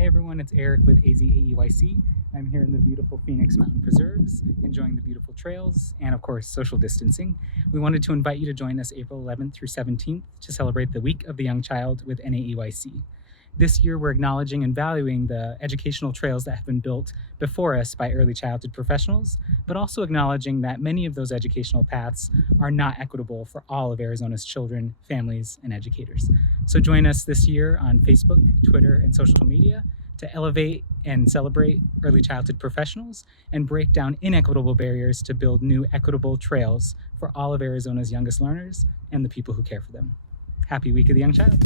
Hey everyone, it's Eric with AzAEYC. I'm here in the beautiful Phoenix Mountain Preserves, enjoying the beautiful trails and, of course, social distancing. We wanted to invite you to join us April 11th through 17th to celebrate the Week of the Young Child with NAEYC. This year, we're acknowledging and valuing the educational trails that have been built before us by early childhood professionals, but also acknowledging that many of those educational paths are not equitable for all of Arizona's children, families, and educators. So join us this year on Facebook, Twitter, and social media to elevate and celebrate early childhood professionals and break down inequitable barriers to build new equitable trails for all of Arizona's youngest learners and the people who care for them. Happy Week of the Young Child.